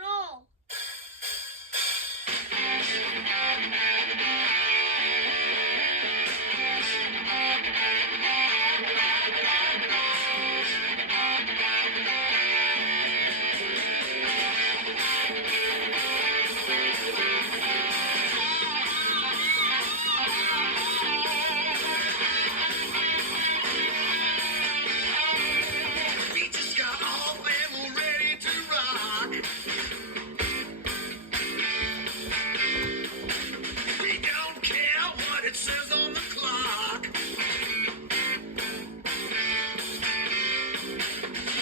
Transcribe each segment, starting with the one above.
roll. We just got off and we're ready to rock. We don't care what it says on the clock.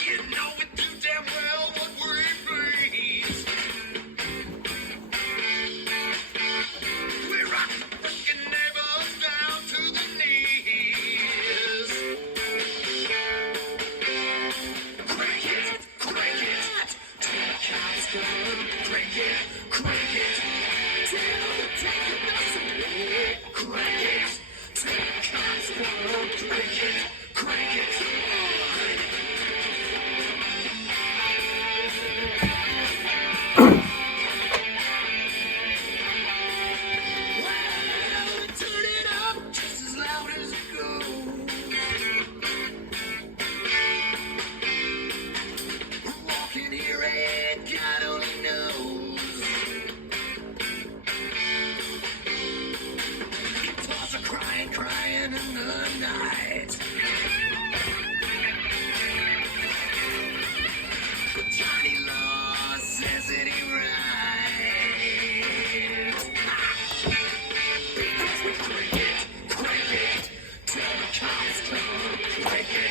You know we do damn well what we please. We rock the fucking neighbors down to the knees. Crank it, till the cows come. Crank it, till the tank doesn't work. Crank it, till the cows come. Crank it. Well, turn it up just as loud as it goes. Walking here and God only knows. Guitars are crying in the night. But Johnny Law says it ain't right. Because we crank it, till the cops come. Crank it,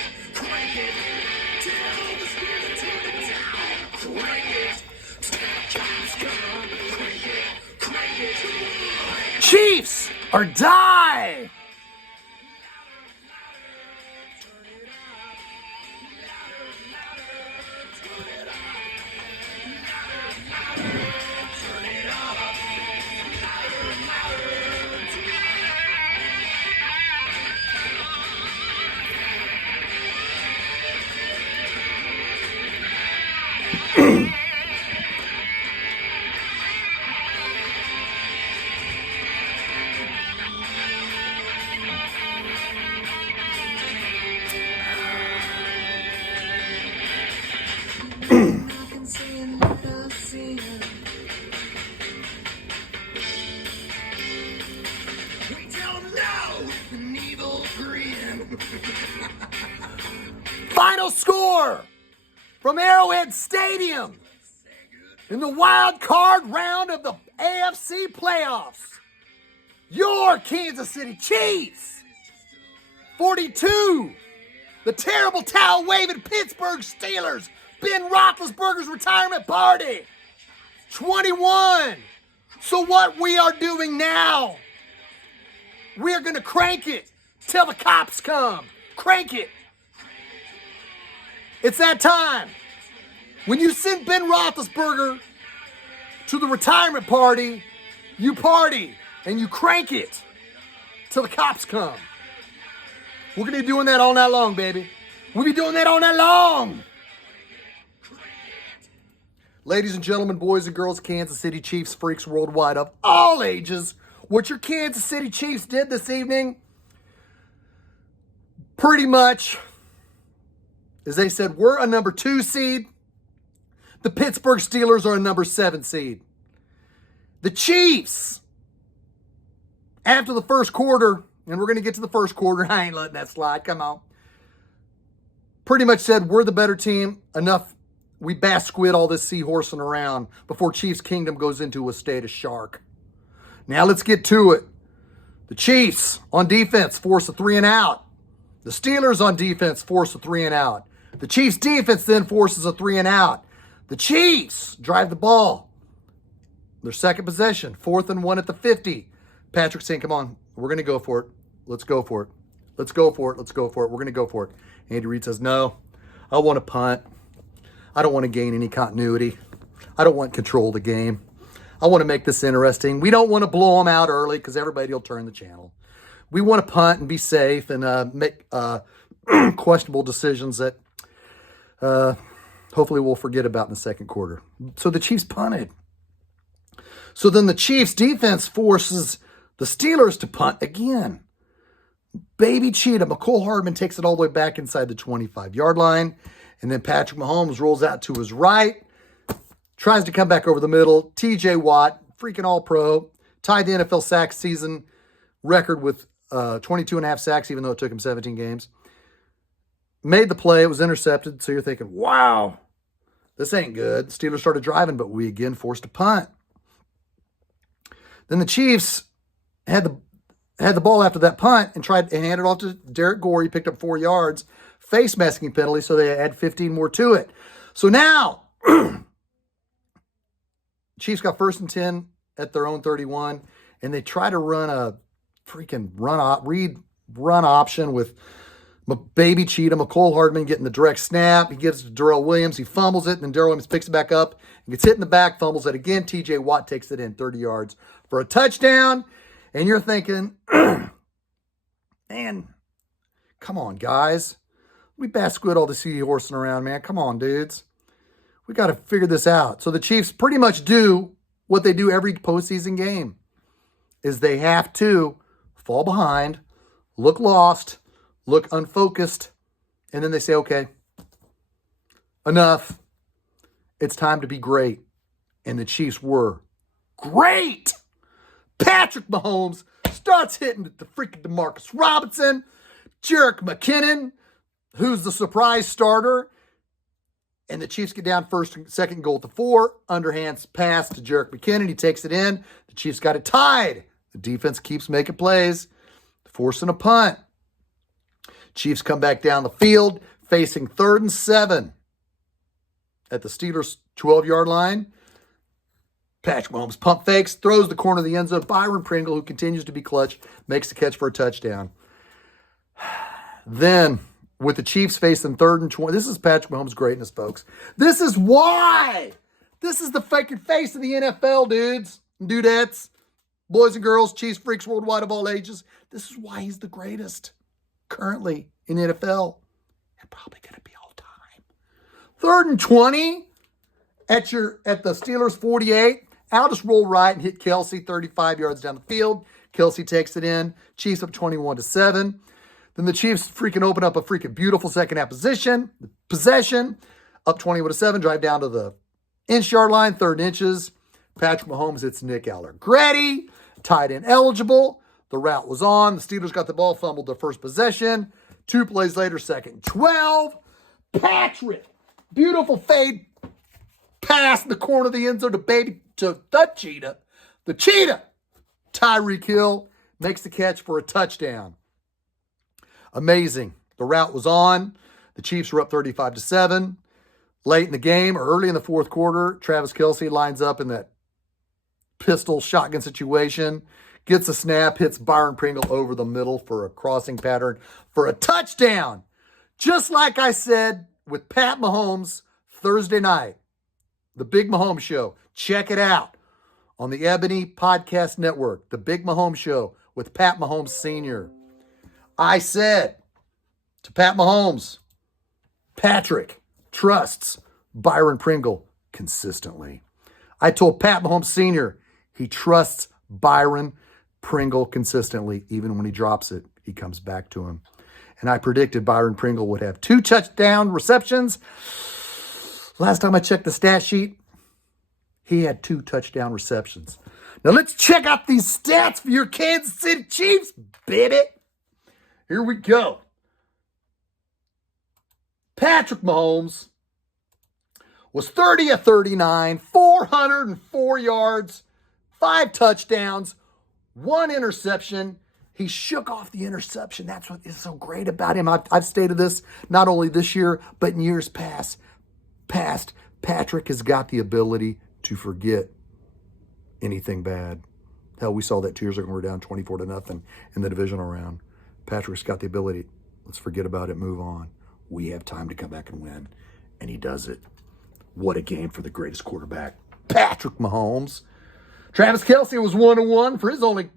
till the spirit turn it down. Crank it, till the cops come. Crank it. Chiefs or die! We don't know an evil grin. Final score from Arrowhead Stadium in the wild card round of the AFC playoffs. Your Kansas City Chiefs, 42. The terrible towel waving Pittsburgh Steelers, Ben Roethlisberger's retirement party, 21. So what we are doing now, we are going to crank it till the cops come. Crank it. It's that time. When you send Ben Roethlisberger to the retirement party, you party and you crank it till the cops come. We're going to be doing that all night long, baby. We'll be doing that all night long. Ladies and gentlemen, boys and girls, Kansas City Chiefs freaks worldwide of all ages, what your Kansas City Chiefs did this evening, pretty much, as they said, we're a number 2 seed. The Pittsburgh Steelers are a number 7 seed. The Chiefs, after the first quarter, and we're going to get to the first quarter, I ain't letting that slide, come on, pretty much said, we're the better team, enough. We bass squid all this seahorsing around before Chiefs Kingdom goes into a state of shark. Now let's get to it. The Chiefs on defense force a 3 and out. The Steelers on defense force a 3 and out. The Chiefs defense then forces a 3 and out. The Chiefs drive the ball. Their second possession, 4th and 1 at the 50. Patrick saying, come on, we're going to go for it. Let's go for it. Let's go for it. Let's go for it. We're going to go for it. Andy Reid says, no, I want to punt. I don't want to gain any continuity. I don't want control of the game. I want to make this interesting. We don't want to blow them out early because everybody will turn the channel. We want to punt and be safe and make questionable decisions that hopefully we'll forget about in the second quarter. So the Chiefs punted. So then the Chiefs defense forces the Steelers to punt again. Baby cheetah, McCole Hardman takes it all the way back inside the 25-yard line. And then Patrick Mahomes rolls out to his right, tries to come back over the middle. TJ Watt, freaking all-pro, tied the NFL sack season record with 22 and a half sacks, even though it took him 17 games. Made the play. It was intercepted. So you're thinking, wow, this ain't good. Steelers started driving, but we again forced a punt. Then the Chiefs had the ball after that punt and tried and handed it off to Derek Gore. He picked up 4 yards. Face masking penalty, so they add 15 more to it. So now, Chiefs got 1st and 10 at their own 31, and they try to run a freaking run option with baby cheetah, McCole Hardman getting the direct snap. He gives it to Darrell Williams. He fumbles it, and then Darrell Williams picks it back up and gets hit in the back, fumbles it again. TJ Watt takes it in 30 yards for a touchdown. And you're thinking, man, come on, guys. We bass squid all the seahorsing around, man. Come on, dudes. We got to figure this out. So the Chiefs pretty much do what they do every postseason game, is they have to fall behind, look lost, look unfocused, and then they say, okay, enough. It's time to be great. And the Chiefs were great. Patrick Mahomes starts hitting the freaking DeMarcus Robinson. Jerick McKinnon, who's the surprise starter. And the Chiefs get down second goal to 4. Underhand pass to Jerick McKinnon. He takes it in. The Chiefs got it tied. The defense keeps making plays, forcing a punt. Chiefs come back down the field, facing 3rd and 7 at the Steelers' 12-yard line. Patrick Mahomes pump fakes, throws the corner of the end zone. Byron Pringle, who continues to be clutch, makes the catch for a touchdown. Then, with the Chiefs facing 3rd and 20, this is Patrick Mahomes' greatness, folks. This is why. This is the fucking face of the NFL, dudes and dudettes, boys and girls, Chiefs freaks worldwide of all ages. This is why he's the greatest currently in the NFL, and probably going to be all time. 3rd and 20 at the Steelers 48. I'll just roll right and hit Kelsey 35 yards down the field. Kelsey takes it in. Chiefs up 21-7. Then the Chiefs freaking open up a freaking beautiful second half possession. Up 21-7. Drive down to the inch-yard line, 3rd inches. Patrick Mahomes hits Nick Allegretti. Tight end eligible. The route was on. The Steelers got the ball, fumbled their first possession. 2 plays later, 2nd and 12. Patrick. Beautiful fade pass in the corner of the end zone to the cheetah. The cheetah. Tyreek Hill makes the catch for a touchdown. Amazing. The route was on. The Chiefs were up 35-7. Late in the game, or early in the 4th quarter, Travis Kelce lines up in that pistol shotgun situation, gets a snap, hits Byron Pringle over the middle for a crossing pattern for a touchdown. Just like I said with Pat Mahomes Thursday night, the Big Mahomes Show. Check it out on the Ebony Podcast Network, the Big Mahomes Show with Pat Mahomes Sr. I said to Pat Mahomes, Patrick trusts Byron Pringle consistently. I told Pat Mahomes Sr. he trusts Byron Pringle consistently. Even when he drops it, he comes back to him. And I predicted Byron Pringle would have 2 touchdown receptions. Last time I checked the stat sheet, he had 2 touchdown receptions. Now let's check out these stats for your Kansas City Chiefs, baby. Here we go. Patrick Mahomes was 30 of 39, 404 yards, 5 touchdowns, 1 interception. He shook off the interception. That's what is so great about him. I've stated this not only this year, but in years past. Patrick has got the ability to forget anything bad. Hell, we saw that 2 years ago when we were down 24-0 in the divisional round. Patrick's got the ability. Let's forget about it, move on. We have time to come back and win. And he does it. What a game for the greatest quarterback, Patrick Mahomes. Travis Kelce was 1-1 for his only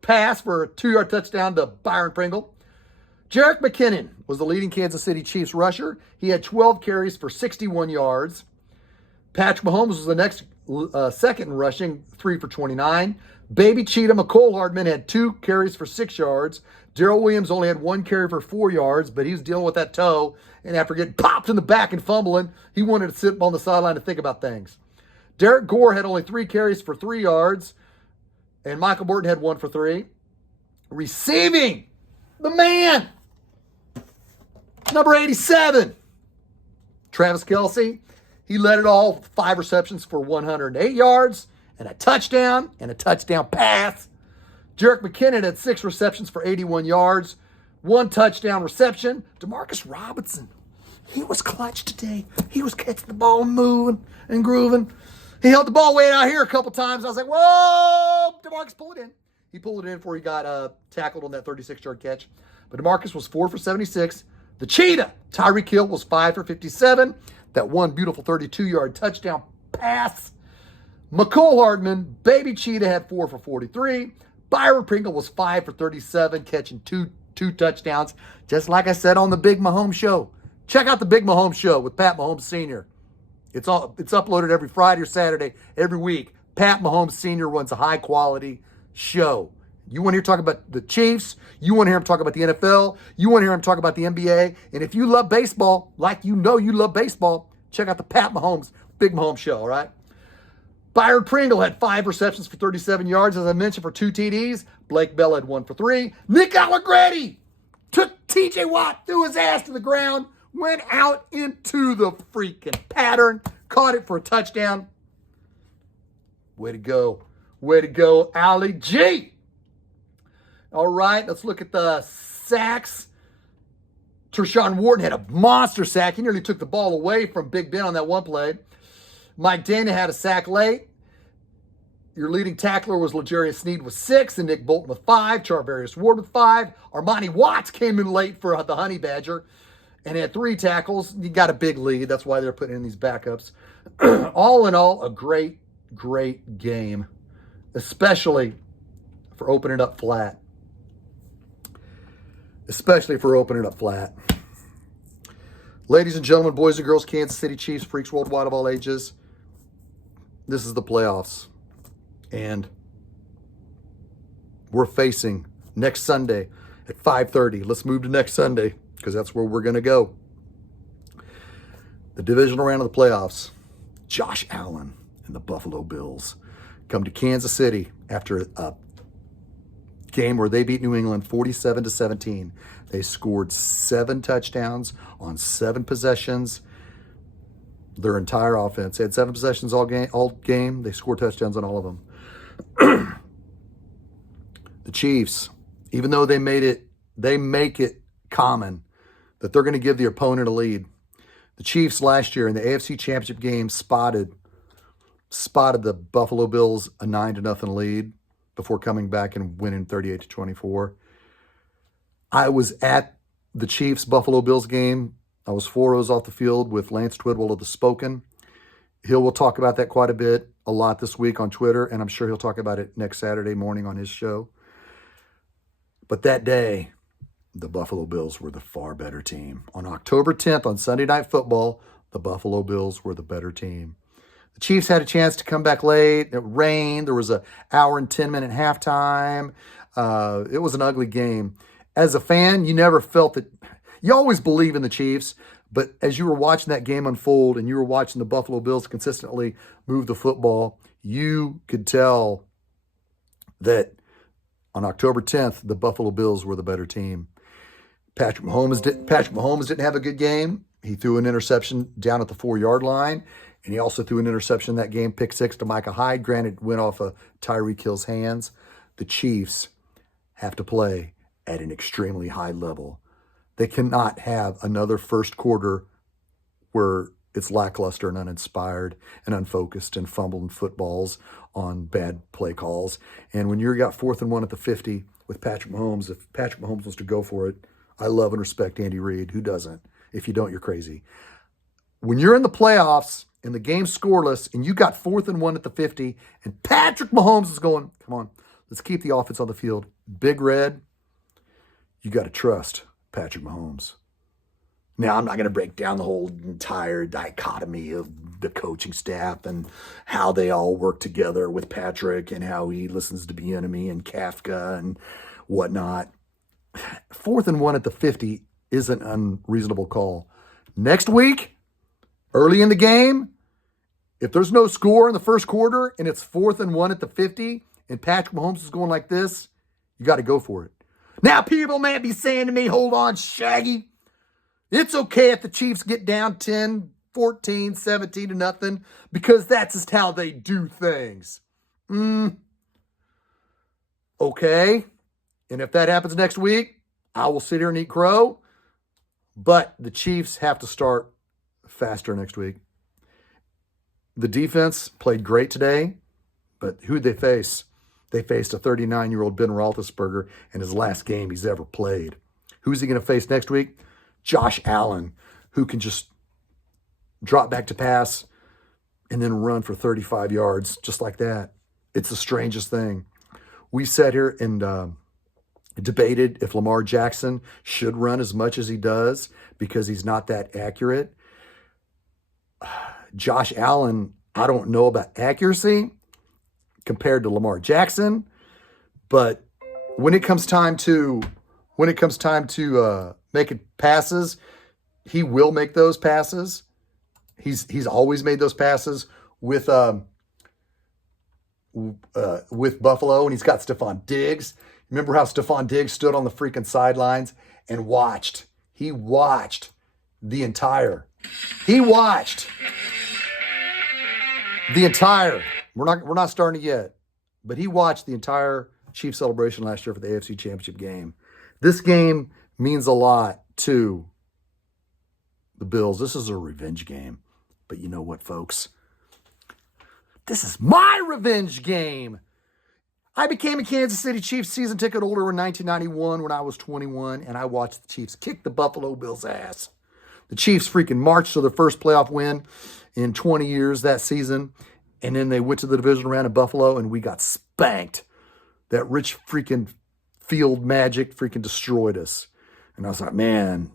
pass for a 2-yard touchdown to Byron Pringle. Jerick McKinnon was the leading Kansas City Chiefs rusher. He had 12 carries for 61 yards. Patrick Mahomes was the next second in rushing, 3 for 29. Baby Cheetah McCole Hardman had 2 carries for 6 yards. Darrell Williams only had 1 carry for 4 yards, but he was dealing with that toe. And after getting popped in the back and fumbling, he wanted to sit on the sideline and think about things. Derek Gore had only 3 carries for 3 yards. And Michael Burton had 1 for 3. Receiving, the man, number 87, Travis Kelce. He led it all, 5 receptions for 108 yards and a touchdown pass. Jerick McKinnon had 6 receptions for 81 yards, 1 touchdown reception. Demarcus Robinson, he was clutch today. He was catching the ball and moving and grooving. He held the ball way out here a couple times. I was like, whoa, Demarcus, pull it in. He pulled it in before he got tackled on that 36-yard catch. But Demarcus was 4 for 76. The Cheetah, Tyreek Hill, was 5 for 57. That one beautiful 32-yard touchdown pass. McCole Hardman, Baby Cheetah, had 4 for 43. Byron Pringle was 5 for 37, catching two touchdowns. Just like I said on the Big Mahomes Show. Check out the Big Mahomes Show with Pat Mahomes Sr. It's uploaded every Friday or Saturday, every week. Pat Mahomes Sr. runs a high-quality show. You want to hear him talk about the Chiefs. You want to hear him talk about the NFL. You want to hear him talk about the NBA. And if you love baseball, like you know you love baseball, check out the Pat Mahomes, Big Mahomes Show, all right? Byron Pringle had 5 receptions for 37 yards, as I mentioned, for 2 TDs. Blake Bell had 1 for 3. Nick Allegretti took TJ Watt, threw his ass to the ground, went out into the freaking pattern, caught it for a touchdown. Way to go. Way to go, Allie G. All right, let's look at the sacks. Tershawn Wharton had a monster sack. He nearly took the ball away from Big Ben on that one play. Mike Dana had a sack late. Your leading tackler was L'Jarius Sneed with 6, and Nick Bolton with 5. Charvarius Ward with 5. Armani Watts came in late for the Honey Badger and had 3 tackles. You got a big lead. That's why they're putting in these backups. All in all, a great, great game, especially for opening up flat. Especially for opening up flat. Ladies and gentlemen, boys and girls, Kansas City Chiefs, freaks worldwide of all ages, this is the playoffs. And we're facing next Sunday at 5:30. Let's move to next Sunday because that's where we're going to go. The divisional round of the playoffs. Josh Allen and the Buffalo Bills come to Kansas City after a game where they beat New England 47-17. They scored 7 touchdowns on 7 possessions. Their entire offense. They had 7 possessions all game. They scored touchdowns on all of them. The Chiefs, even though they make it common that they're going to give the opponent a lead. The Chiefs last year in the AFC Championship game spotted the Buffalo Bills a 9-0 lead before coming back and winning 38-24. I was at the Chiefs-Buffalo Bills game. I was 4 rows off the field with Lance Twidwell of The Spoken. Hill will talk about that quite a lot this week on Twitter, and I'm sure he'll talk about it next Saturday morning on his show. But that day, the Buffalo Bills were the far better team. On October 10th, on Sunday Night Football, the Buffalo Bills were the better team. The Chiefs had a chance to come back late. It rained. There was an hour and 10-minute halftime. It was an ugly game. As a fan, you never felt that. You always believe in the Chiefs, but as you were watching that game unfold and you were watching the Buffalo Bills consistently move the football, you could tell that on October 10th, the Buffalo Bills were the better team. Patrick Mahomes didn't have a good game. He threw an interception down at the 4-yard line, and he also threw an interception that game, pick 6 to Micah Hyde. Granted, went off of Tyreek Hill's hands. The Chiefs have to play at an extremely high level. They cannot have another first quarter where it's lackluster and uninspired and unfocused and fumbling footballs on bad play calls. And when you've got 4th and 1 at the 50 with Patrick Mahomes, if Patrick Mahomes wants to go for it, I love and respect Andy Reid. Who doesn't? If you don't, you're crazy. When you're in the playoffs and the game's scoreless and you got 4th and 1 at the 50 and Patrick Mahomes is going, come on, let's keep the offense on the field. Big Red, you got to trust Patrick Mahomes. Now, I'm not going to break down the whole entire dichotomy of the coaching staff and how they all work together with Patrick and how he listens to Bieniemy and Kafka and whatnot. 4th and 1 at the 50 is an unreasonable call. Next week, early in the game, if there's no score in the first quarter and it's 4th and 1 at the 50 and Patrick Mahomes is going like this, you got to go for it. Now, people may be saying to me, hold on, Shaggy. It's okay if the Chiefs get down 10, 14, 17 to nothing because that's just how they do things. Okay. And if that happens next week, I will sit here and eat crow. But the Chiefs have to start faster next week. The defense played great today, but who'd they face? They faced a 39-year-old Ben Roethlisberger in his last game he's ever played. Who's he going to face next week? Josh Allen, who can just drop back to pass and then run for 35 yards just like that. It's the strangest thing. We sat here and debated if Lamar Jackson should run as much as he does because he's not that accurate. Josh Allen, I don't know about accuracy compared to Lamar Jackson, but when it comes time to making passes, he will make those passes. He's always made those passes with Buffalo, and he's got Stephon Diggs. Remember how Stephon Diggs stood on the freaking sidelines and watched? He watched the entire. We're not starting it yet, but he watched the entire Chiefs celebration last year for the AFC Championship game. This game means a lot to the Bills. This is a revenge game. But you know what, folks? This is my revenge game. I became a Kansas City Chiefs season ticket holder in 1991 when I was 21, and I watched the Chiefs kick the Buffalo Bills' ass. The Chiefs freaking marched to their first playoff win in 20 years that season, and then they went to the divisional round in Buffalo, and we got spanked. That rich freaking field magic freaking destroyed us. And I was like, man,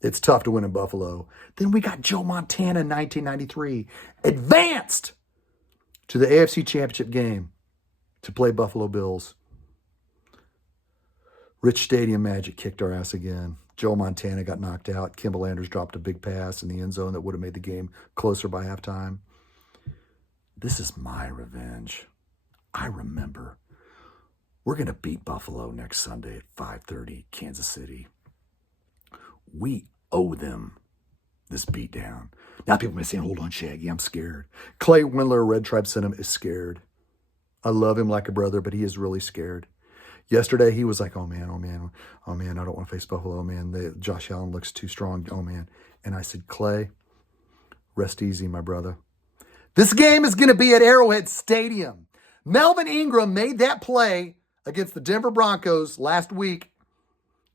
it's tough to win in Buffalo. Then we got Joe Montana in 1993, advanced to the AFC Championship game to play Buffalo Bills. Rich Stadium magic kicked our ass again. Joe Montana got knocked out. Kimball Anders dropped a big pass in the end zone that would have made the game closer by halftime. This is my revenge. I remember. We're going to beat Buffalo next Sunday at 5:30, Kansas City. We owe them this beatdown. Now people may say, hold on, Shaggy, I'm scared. Clay Windler, Red Tribe Sentiment, is scared. I love him like a brother, but he is really scared. Yesterday, he was like, oh man, I don't want to face Buffalo. Oh man, Josh Allen looks too strong. Oh man. And I said, Clay, rest easy, my brother. This game is going to be at Arrowhead Stadium. Melvin Ingram made that play against the Denver Broncos last week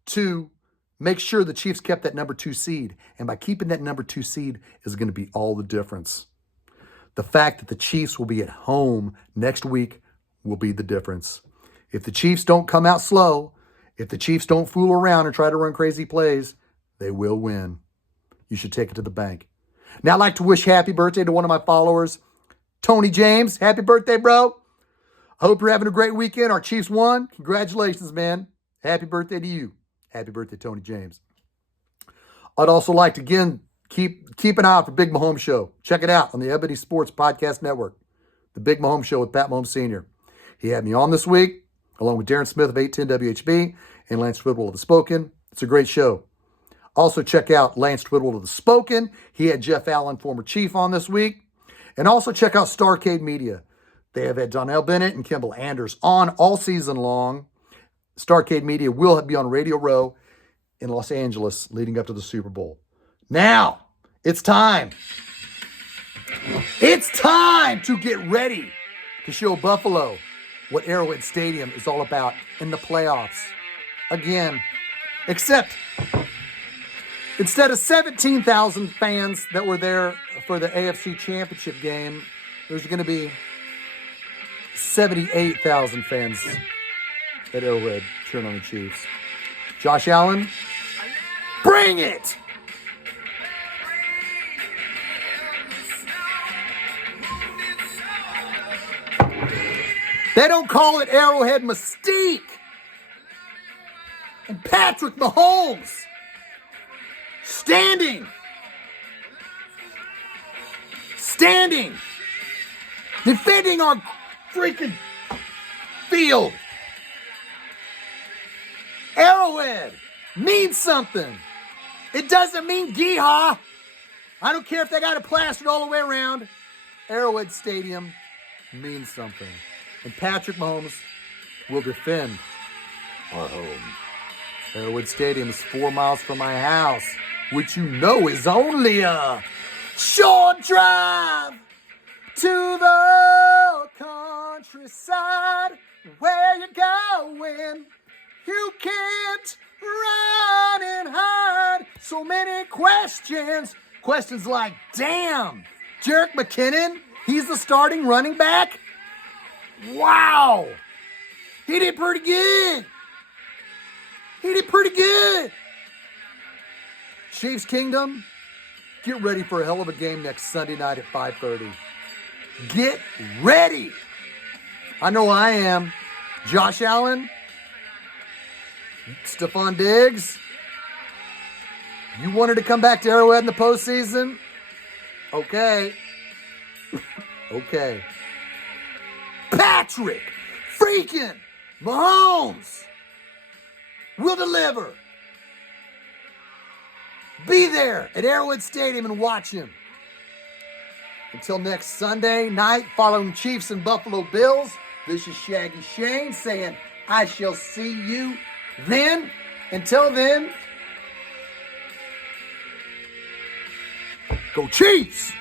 to make sure the Chiefs kept that number 2 seed. And by keeping that number 2 seed is going to be all the difference. The fact that the Chiefs will be at home next week will be the difference. If the Chiefs don't come out slow, if the Chiefs don't fool around and try to run crazy plays, they will win. You should take it to the bank. Now, I'd like to wish happy birthday to one of my followers, Tony James. Happy birthday, bro. I hope you're having a great weekend. Our Chiefs won. Congratulations, man. Happy birthday to you. Happy birthday, Tony James. I'd also like to, again, keep an eye out for Big Mahomes Show. Check it out on the Ebony Sports Podcast Network. The Big Mahomes Show with Pat Mahomes Sr. He had me on this week, along with Darren Smith of 810 WHB and Lance Twidwell of The Spoken. It's a great show. Also check out Lance Twidwell of The Spoken. He had Jeff Allen, former chief, on this week. And also check out Starcade Media. They have had Donnell Bennett and Kimball Anders on all season long. Starcade Media will be on Radio Row in Los Angeles leading up to the Super Bowl. Now, it's time. It's time to get ready to show Buffalo what Arrowhead Stadium is all about in the playoffs. Again, except instead of 17,000 fans that were there for the AFC Championship game, there's going to be 78,000 fans at Arrowhead cheering on the Chiefs. Josh Allen, Bring it! They don't call it Arrowhead Mystique. And Patrick Mahomes standing, defending our freaking field. Arrowhead means something. It doesn't mean gee-haw. I don't care if they got it plastered all the way around. Arrowhead Stadium means something. And Patrick Mahomes will defend our home. Arrowhead Stadium is 4 miles from my house, which you know is only a short drive to the countryside. Where you going? You can't run and hide. So many questions. Questions like, damn, Jerick McKinnon, he's the starting running back? Wow. He did pretty good. Chiefs Kingdom, get ready for a hell of a game next Sunday night at 5:30. Get ready. I know I am. Josh Allen, Stephon Diggs, you wanted to come back to Arrowhead in the postseason? Okay. Okay. Patrick freaking Mahomes will deliver. Be there at Arrowhead Stadium and watch him. Until next Sunday night, following Chiefs and Buffalo Bills, this is Shaggyshane saying, I shall see you then. Until then, go Chiefs!